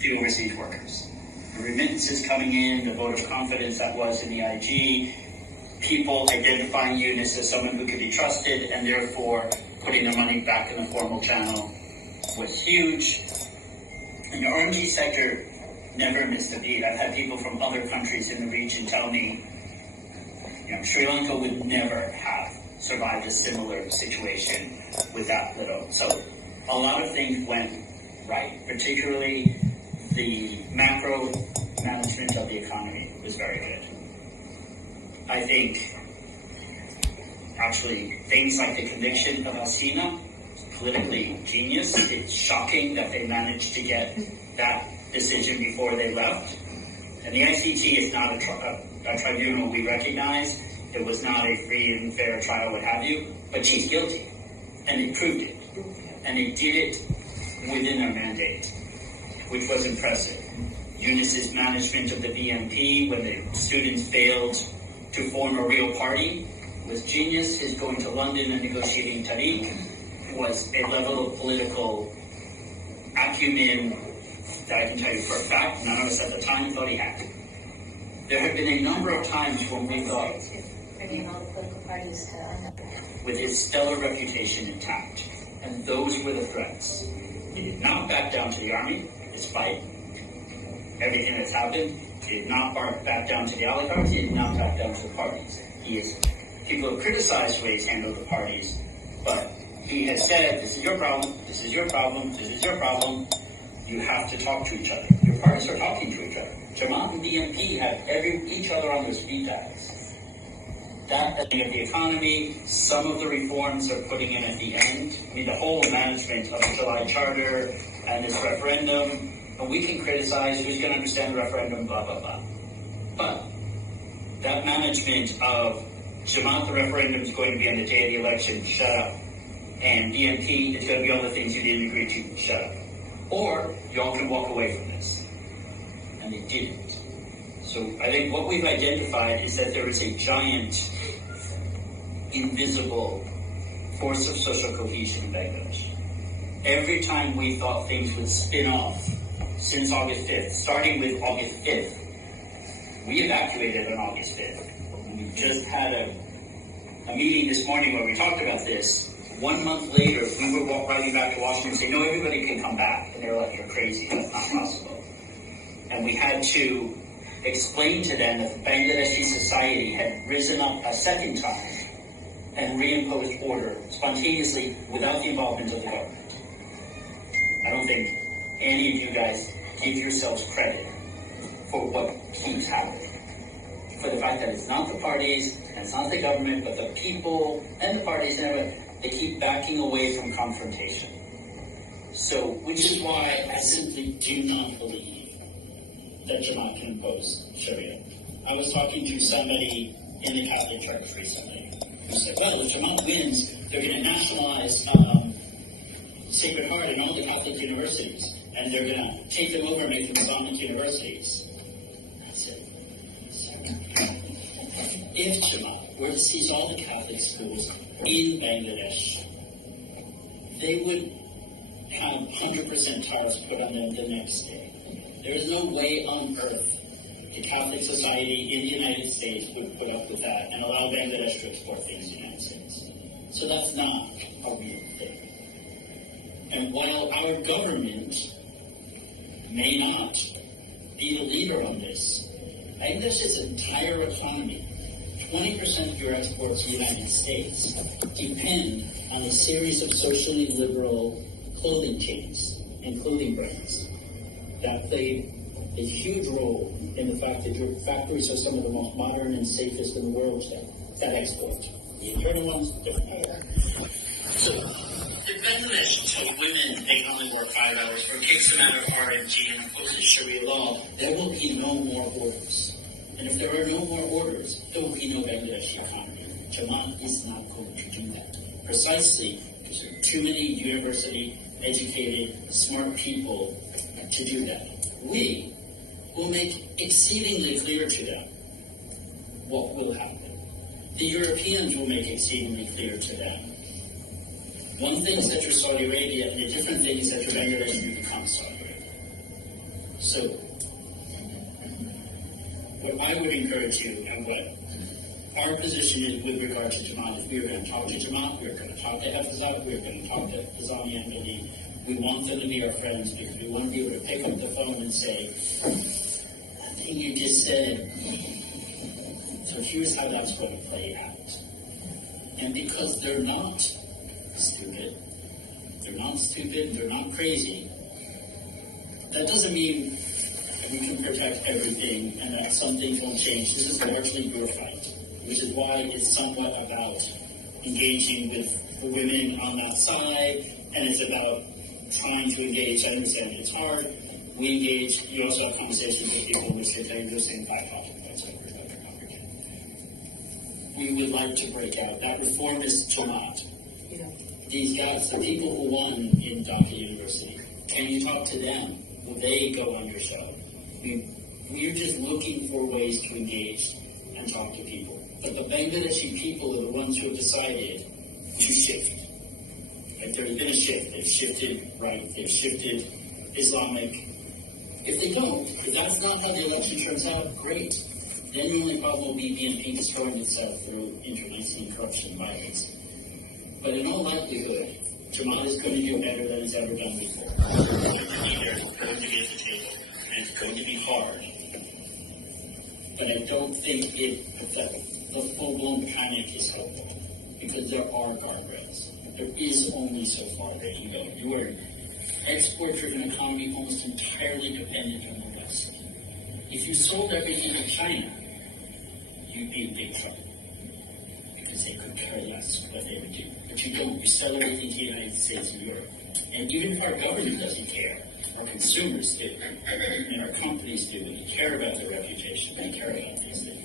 the overseas workers. The remittances coming in, the vote of confidence that was in the IG, people identifying Yunus as someone who could be trusted and therefore putting their money back in the formal channel was huge. And the RMG sector never missed a beat. I've had people from other countries in the region tell me, Sri Lanka would never have survived a similar situation with that little. So a lot of things went right, particularly the macro management of the economy was very good. I think actually things like the conviction of Hasina, politically genius. It's shocking that they managed to get that decision before they left. And the ICT is not a tribunal we recognize. It was not a free and fair trial, what have you, but she's guilty. And they proved it. And they did it within their mandate, which was impressive. Yunus's management of the BNP when the students failed to form a real party was genius. His going to London and negotiating Tariq was a level of political acumen that I can tell you for a fact none of us at the time thought he had. There have been a number of times when we thought, with his stellar reputation intact, and those were the threats. He did not back down to the army, despite everything that's happened. He did not back down to the oligarchs. He did not back down to the parties. People have criticized the way he's handled the parties, but he has said, this is your problem, this is your problem, this is your problem. You have to talk to each other. Your parties are talking to each other. Jamaat and BNP have each other on their speed dials. That at the end of the economy, some of the reforms they're putting in at the end. I mean, the whole management of the July Charter and this referendum, and we can criticize who's going to understand the referendum, blah, blah, blah. But that management of Jamaat, the referendum is going to be on the day of the election, shut up. And BNP, it's going to be all the things you didn't agree to, shut up. Or y'all can walk away from this. And they didn't. So I think what we've identified is that there is a giant, invisible force of social cohesion in Bangladesh. Every time we thought things would spin off since August 5th, starting with August 5th, we evacuated on August 5th. We just had a meeting this morning where we talked about this. 1 month later, we were riding back to Washington saying, no, everybody can come back. And they were like, you're crazy, that's not possible. And we had to explain to them that the Bangladeshi society had risen up a second time and reimposed order spontaneously without the involvement of the government. I don't think any of you guys give yourselves credit for what keeps happening. For the fact that it's not the parties, and it's not the government, but the people and the parties and everything. They keep backing away from confrontation. So, which is why I simply do not believe that Jamaat can impose Sharia. I was talking to somebody in the Catholic Church recently who said, well, if Jamaat wins, they're going to nationalize Sacred Heart in all the Catholic universities, and they're going to take them over and make them Islamic universities. I said, if Jamaat were to seize all the Catholic schools in Bangladesh, they would have 100% tariffs put on them the next day. There is no way on earth the Catholic society in the United States would put up with that and allow Bangladesh to export things to the United States. So that's not a real thing. And while our government may not be the leader on this, Bangladesh's entire economy, 20% of your exports to the United States depend on a series of socially liberal clothing chains and clothing brands that play a huge role in the fact that your factories are some of the most modern and safest in the world that export. The internal ones, different. So, if Bangladesh told women they can only work 5 hours or kicks them out of RMG and imposes Sharia law, there will be no more orders. And if there are no more orders, there will be no Bangladeshi economy. Jamaat is not going to do that. Precisely because there are too many university-educated, smart people to do that. We will make exceedingly clear to them what will happen. The Europeans will make exceedingly clear to them. One thing is that you're Saudi Arabia, and a different thing is that you're Bangladesh and you become Saudi Arabia. So, what I would encourage you, and what our position is with regard to Jamaat, is we are going to talk to Jamaat, we're going to talk to Hafizat, we're going to talk to Hazani and Bali. We want them to be our friends because we want to be able to pick up the phone and say, "I think you just said, so here's how that's going to play out." And because they're not stupid, they're not crazy, that doesn't mean we can protect everything and that some things won't change. This is largely your fight, which is why it's somewhat about engaging with women on that side, and it's about trying to engage. I understand it's hard. We engage. You also have conversations with people which they tell you the same back off. That's what we're talking about. We would like to break out. That reformist Jamaat. These guys, the people who won in Dhaka University, can you talk to them? Will they go on your show? We're just looking for ways to engage and talk to people. But the Bangladeshi people are the ones who have decided to shift. Like there's been a shift. They've shifted right. They've shifted Islamic. If they don't, if that's not how the election turns out, great. Then the only problem will be BNP destroying itself through internecine corruption and violence. But in all likelihood, Jamaat is going to do better than it's ever done before. They're going to be at the table, and it's going to be hard. But I don't think the full-blown panic is helpful, because there are guardrails. There is only so far that you go. You are an export-driven economy almost entirely dependent on the West. If you sold everything to China, you'd be in big trouble, because they could care less what they would do. But you don't. You sell everything to the United States and Europe. And even if our government doesn't care, our consumers do, and our companies do, and they care about their reputation, they care about these things.